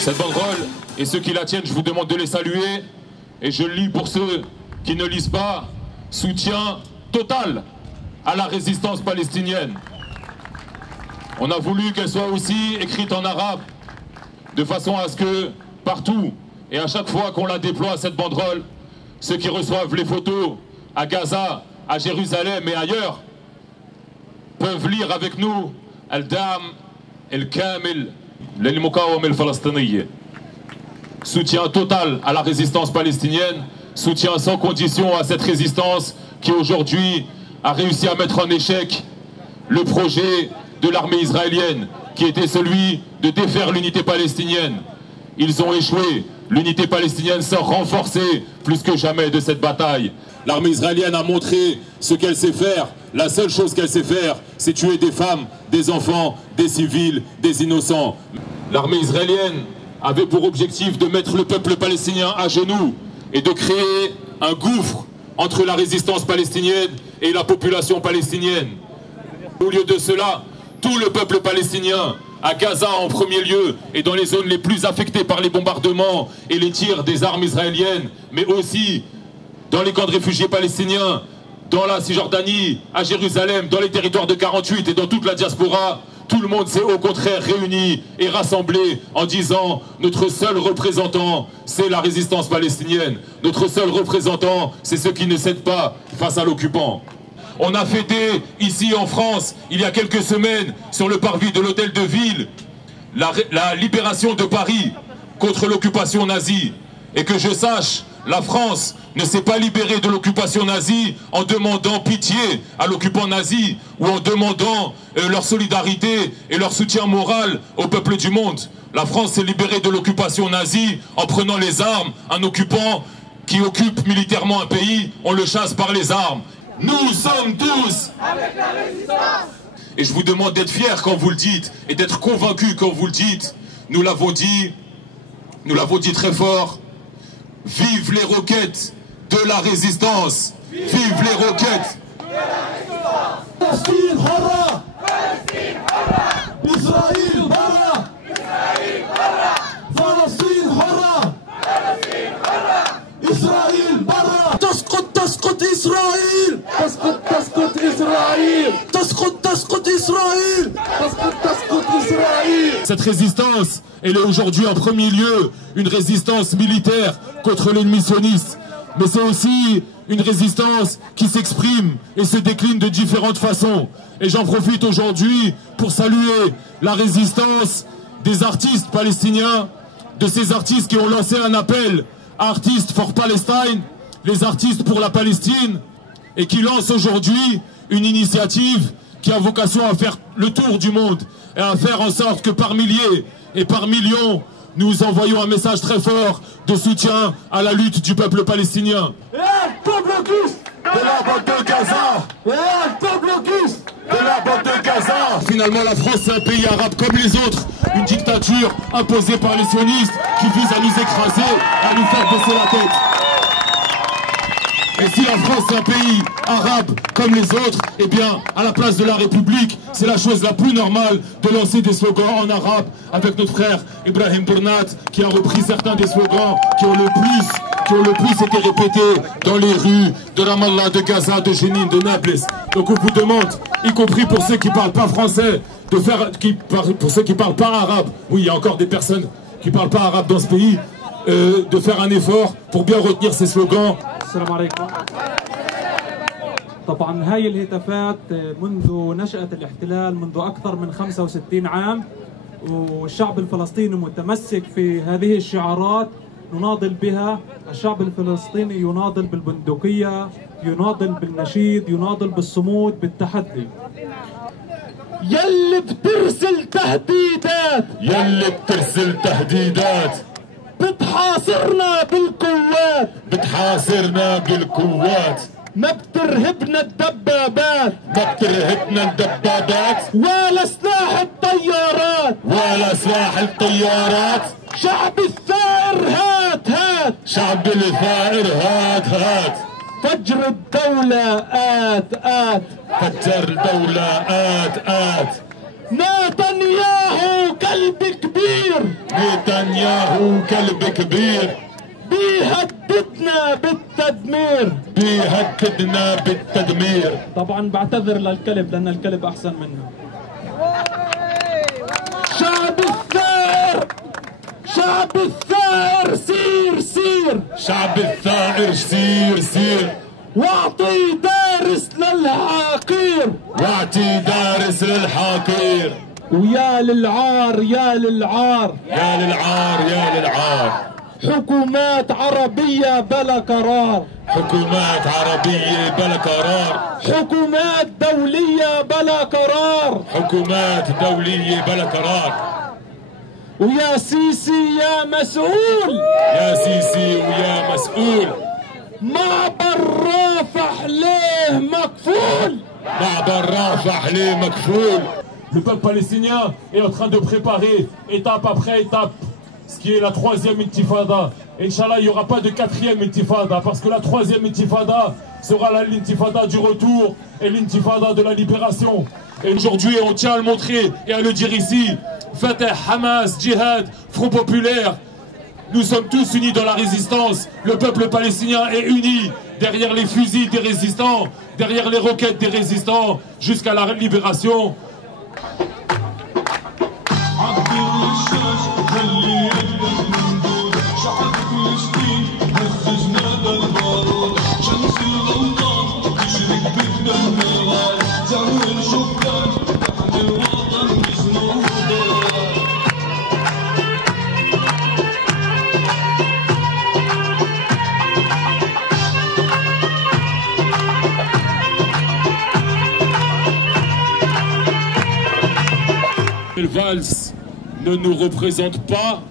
Cette banderole et ceux qui la tiennent, je vous demande de les saluer. Et je lis pour ceux qui ne lisent pas, soutien total à la résistance palestinienne. On a voulu qu'elle soit aussi écrite en arabe, de façon à ce que partout et à chaque fois qu'on la déploie, cette banderole, ceux qui reçoivent les photos à Gaza, à Jérusalem et ailleurs, peuvent lire avec nous Al-Dam El-Kamil Lil-Mukawama al-Falastiniya. Soutien total à la résistance palestinienne, soutien sans condition à cette résistance qui aujourd'hui a réussi à mettre en échec le projet de l'armée israélienne qui était celui de défaire l'unité palestinienne. Ils ont échoué. L'unité palestinienne sort renforcée plus que jamais de cette bataille. L'armée israélienne a montré ce qu'elle sait faire. La seule chose qu'elle sait faire, c'est tuer des femmes, des enfants, des civils, des innocents. L'armée israélienne avait pour objectif de mettre le peuple palestinien à genoux et de créer un gouffre entre la résistance palestinienne et la population palestinienne. Au lieu de cela, tout le peuple palestinien, à Gaza en premier lieu, et dans les zones les plus affectées par les bombardements et les tirs des armes israéliennes, mais aussi dans les camps de réfugiés palestiniens, dans la Cisjordanie, à Jérusalem, dans les territoires de 48 et dans toute la diaspora, tout le monde s'est au contraire réuni et rassemblé en disant « Notre seul représentant, c'est la résistance palestinienne. Notre seul représentant, c'est ceux qui ne cèdent pas face à l'occupant. » On a fêté ici en France, il y a quelques semaines, sur le parvis de l'hôtel de ville, la libération de Paris contre l'occupation nazie. Et que je sache, la France ne s'est pas libérée de l'occupation nazie en demandant pitié à l'occupant nazi ou en demandant leur solidarité et leur soutien moral au peuple du monde. La France s'est libérée de l'occupation nazie en prenant les armes. Un occupant qui occupe militairement un pays, on le chasse par les armes. Nous sommes tous avec la résistance. Et je vous demande d'être fiers quand vous le dites et d'être convaincus quand vous le dites. Nous l'avons dit très fort. Vive les roquettes de la résistance. Vive les roquettes de la résistance. Palestine hara. Palestine hara. Israël hara. Israël hara. Palestine hara. Palestine hara. Israël hara. تسقط إسرائيل. تسقط إسرائيل. تسقط إسرائيل. تسقط إسرائيل. Cette résistance, elle est aujourd'hui en premier lieu une résistance militaire contre l'ennemi sioniste. Mais c'est aussi une résistance qui s'exprime et se décline de différentes façons. Et j'en profite aujourd'hui pour saluer la résistance des artistes palestiniens, de ces artistes qui ont lancé un appel à Artists for Palestine, les artistes pour la Palestine, et qui lancent aujourd'hui une initiative qui a vocation à faire le tour du monde et à faire en sorte que par milliers et par millions, nous envoyons un message très fort de soutien à la lutte du peuple palestinien. Et un peuple de la bande de Gaza. Et un peuple de la bande de Gaza. Finalement, la France, c'est un pays arabe comme les autres. Une dictature imposée par les sionistes qui vise à nous écraser, à nous faire baisser la tête. Et si la France est un pays arabe comme les autres, eh bien, à la place de la République, c'est la chose la plus normale de lancer des slogans en arabe avec notre frère Ibrahim Bournat, qui a repris certains des slogans qui ont le plus été répétés dans les rues de Ramallah, de Gaza, de Jenin, de Naples. Donc on vous demande, y compris pour ceux qui ne parlent pas français, pour ceux qui ne parlent pas arabe, oui, il y a encore des personnes qui ne parlent pas arabe dans ce pays, de faire un effort pour bien retenir ces slogans. السلام عليكم. طبعا هاي الهتافات منذ نشأة الاحتلال منذ أكثر من 65 عام، والشعب الفلسطيني متمسك في هذه الشعارات نناضل بها. الشعب الفلسطيني يناضل بالبندقية، يناضل بالنشيد، يناضل بالصمود، بالتحدي. يلي بترسل تهديدات، يلي بترسل تهديدات، بتحاصرنا بالقوات، بتحاصرنا بالقوات، ما بترهبنا الدبابات، ما بترهبنا الدبابات، ولا سلاح الطيارات، ولا سلاح الطيارات. شعب الثائر هات هات، شعب الثائر هات هات. فجر الدولة آت آت، فجر الدولة آت آت. نتنياهو كلب كبير، نتنياهو كلب كبير بيهددنا بالتدمير. طبعا بعتذر للكلب لأن الكلب أحسن منه. شعب الثائر سير شعب الثائر سير واعطي دارس للحقير ويا للعار حكومات عربية بلا قرار حكومات دولية بلا قرار ويا سيسي يا مسؤول معبر رافح ليه مكفول. Le peuple palestinien est en train de préparer étape après étape ce qui est la 3e intifada. Inch'Allah, il n'y aura pas de 4e intifada parce que la 3e intifada sera l'intifada du retour et l'intifada de la libération. Et aujourd'hui, on tient à le montrer et à le dire ici. Fatah, Hamas, Djihad, Front Populaire, nous sommes tous unis dans la résistance. Le peuple palestinien est uni derrière les fusils des résistants, derrière les roquettes des résistants, jusqu'à la libération. Valls ne nous représente pas,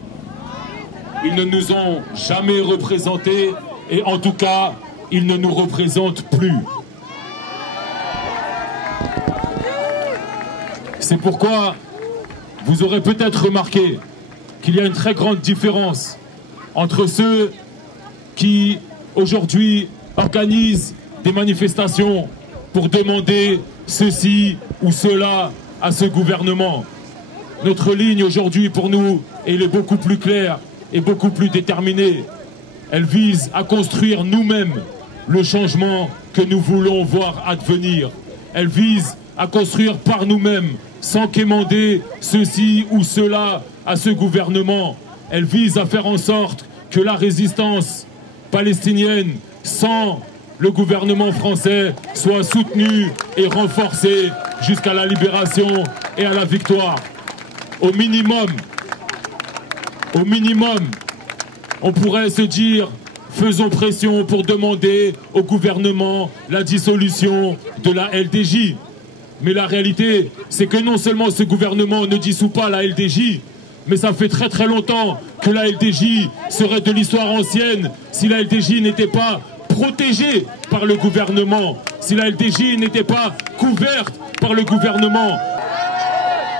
ils ne nous ont jamais représentés et en tout cas, ils ne nous représentent plus. C'est pourquoi vous aurez peut-être remarqué qu'il y a une très grande différence entre ceux qui aujourd'hui organisent des manifestations pour demander ceci ou cela à ce gouvernement. Notre ligne aujourd'hui pour nous, elle est beaucoup plus claire et beaucoup plus déterminée. Elle vise à construire nous-mêmes le changement que nous voulons voir advenir. Elle vise à construire par nous-mêmes, sans quémander ceci ou cela à ce gouvernement. Elle vise à faire en sorte que la résistance palestinienne, sans le gouvernement français, soit soutenue et renforcée jusqu'à la libération et à la victoire. Au minimum, on pourrait se dire, faisons pression pour demander au gouvernement la dissolution de la LDJ. Mais la réalité, c'est que non seulement ce gouvernement ne dissout pas la LDJ, mais ça fait très très longtemps que la LDJ serait de l'histoire ancienne si la LDJ n'était pas protégée par le gouvernement, si la LDJ n'était pas couverte par le gouvernement.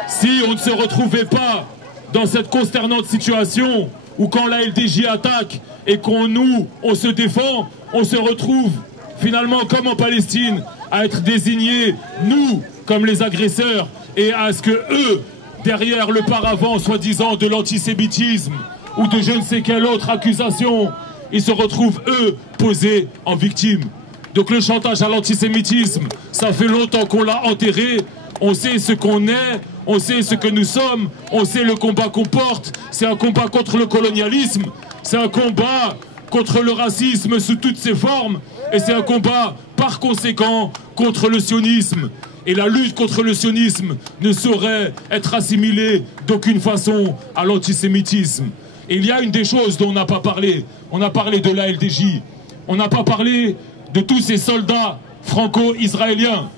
Si on ne se retrouvait pas dans cette consternante situation où quand la LDJ attaque et on se défend, on se retrouve finalement comme en Palestine à être désignés, nous, comme les agresseurs et à ce que eux, derrière le paravent soi-disant de l'antisémitisme ou de je ne sais quelle autre accusation, ils se retrouvent eux posés en victimes. Donc le chantage à l'antisémitisme, ça fait longtemps qu'on l'a enterré. On sait ce qu'on est, on sait ce que nous sommes, on sait le combat qu'on porte. C'est un combat contre le colonialisme, c'est un combat contre le racisme sous toutes ses formes, et c'est un combat par conséquent contre le sionisme. Et la lutte contre le sionisme ne saurait être assimilée d'aucune façon à l'antisémitisme. Et il y a une des choses dont on n'a pas parlé. On a parlé de la LDJ. On n'a pas parlé de tous ces soldats franco-israéliens,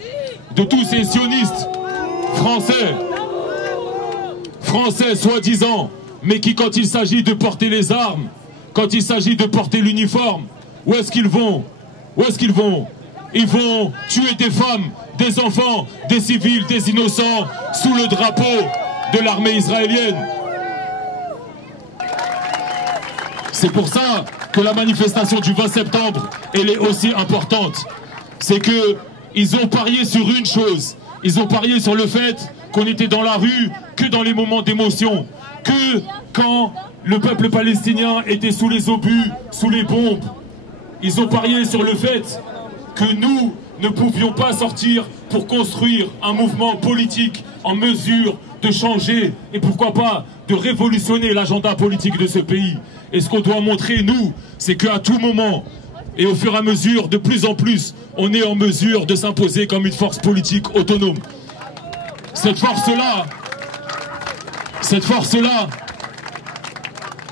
de tous ces sionistes français soi-disant, mais qui quand il s'agit de porter les armes, quand il s'agit de porter l'uniforme, où est-ce qu'ils vont? Où est-ce qu'ils vont? Ils vont tuer des femmes, des enfants, des civils, des innocents, sous le drapeau de l'armée israélienne. C'est pour ça que la manifestation du 20 septembre, elle est aussi importante. C'est qu'ils ont parié sur une chose. Ils ont parié sur le fait qu'on était dans la rue que dans les moments d'émotion, que quand le peuple palestinien était sous les obus, sous les bombes. Ils ont parié sur le fait que nous ne pouvions pas sortir pour construire un mouvement politique en mesure de changer et pourquoi pas de révolutionner l'agenda politique de ce pays. Et ce qu'on doit montrer, nous, c'est qu'à tout moment, et au fur et à mesure, de plus en plus, on est en mesure de s'imposer comme une force politique autonome. Cette force-là,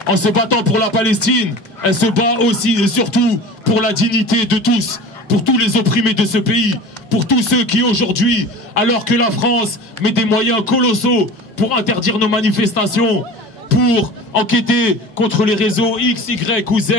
en se battant pour la Palestine, elle se bat aussi et surtout pour la dignité de tous, pour tous les opprimés de ce pays, pour tous ceux qui aujourd'hui, alors que la France met des moyens colossaux pour interdire nos manifestations, pour enquêter contre les réseaux X, Y ou Z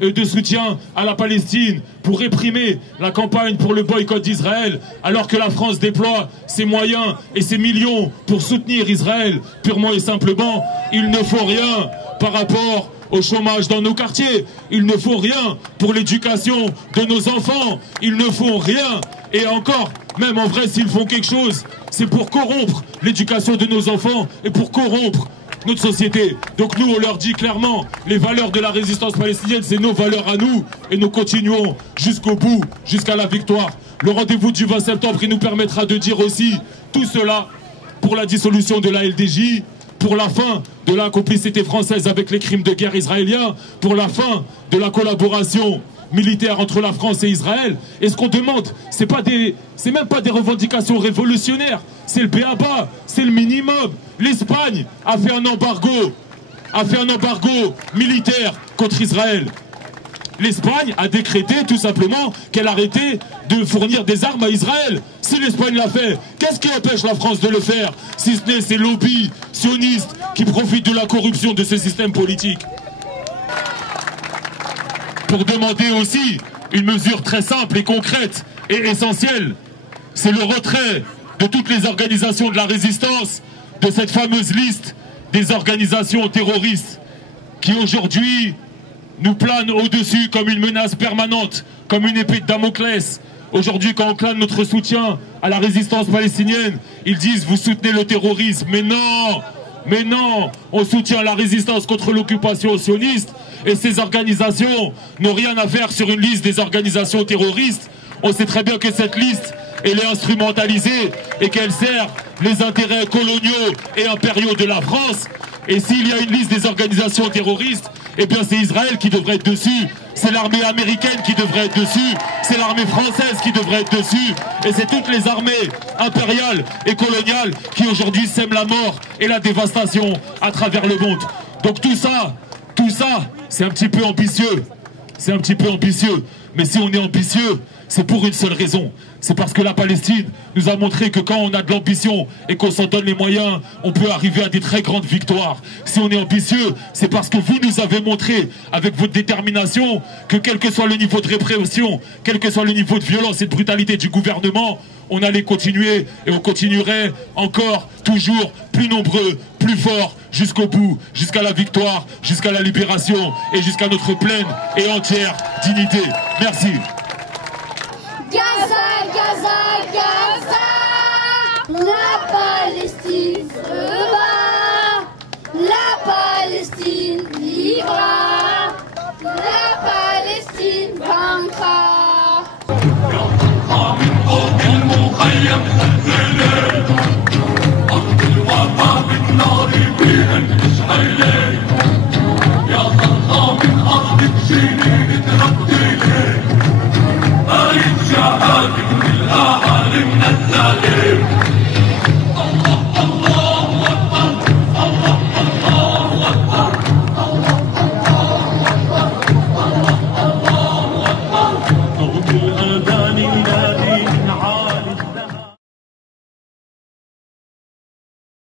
de soutien à la Palestine, pour réprimer la campagne pour le boycott d'Israël, alors que la France déploie ses moyens et ses millions pour soutenir Israël, purement et simplement, il ne faut rien par rapport au chômage dans nos quartiers, il ne faut rien pour l'éducation de nos enfants, il ne faut rien, et encore, même en vrai s'ils font quelque chose, c'est pour corrompre l'éducation de nos enfants et pour corrompre notre société. Donc nous on leur dit clairement, les valeurs de la résistance palestinienne c'est nos valeurs à nous et nous continuons jusqu'au bout, jusqu'à la victoire. Le rendez-vous du 20 septembre il nous permettra de dire aussi tout cela pour la dissolution de la LDJ, pour la fin de la complicité française avec les crimes de guerre israéliens, pour la fin de la collaboration militaire entre la France et Israël. Et ce qu'on demande, c'est même pas des revendications révolutionnaires, c'est le b.a.-ba, c'est le minimum. L'Espagne a fait un embargo militaire contre Israël. L'Espagne a décrété tout simplement qu'elle arrêtait de fournir des armes à Israël. Si l'Espagne l'a fait, qu'est-ce qui empêche la France de le faire, si ce n'est ces lobbies sionistes qui profitent de la corruption de ce système politique? Pour demander aussi une mesure très simple et concrète et essentielle, c'est le retrait de toutes les organisations de la résistance de cette fameuse liste des organisations terroristes qui aujourd'hui nous planent au-dessus comme une menace permanente, comme une épée de Damoclès. Aujourd'hui, quand on clame notre soutien à la résistance palestinienne, ils disent « vous soutenez le terrorisme ». Mais non, on soutient la résistance contre l'occupation sioniste et ces organisations n'ont rien à faire sur une liste des organisations terroristes. On sait très bien que cette liste, elle est instrumentalisée et qu'elle sert les intérêts coloniaux et impériaux de la France. Et s'il y a une liste des organisations terroristes, eh bien c'est Israël qui devrait être dessus, c'est l'armée américaine qui devrait être dessus, c'est l'armée française qui devrait être dessus, et c'est toutes les armées impériales et coloniales qui aujourd'hui sèment la mort et la dévastation à travers le monde. Donc tout ça, c'est un petit peu ambitieux, mais si on est ambitieux, c'est pour une seule raison. C'est parce que la Palestine nous a montré que quand on a de l'ambition et qu'on s'en donne les moyens, on peut arriver à des très grandes victoires. Si on est ambitieux, c'est parce que vous nous avez montré avec votre détermination que quel que soit le niveau de répression, quel que soit le niveau de violence et de brutalité du gouvernement, on allait continuer et on continuerait encore, toujours plus nombreux, plus forts, jusqu'au bout, jusqu'à la victoire, jusqu'à la libération et jusqu'à notre pleine et entière dignité. Merci. Gaza, Gaza, Gaza, la Palestine se bat, la Palestine vivra.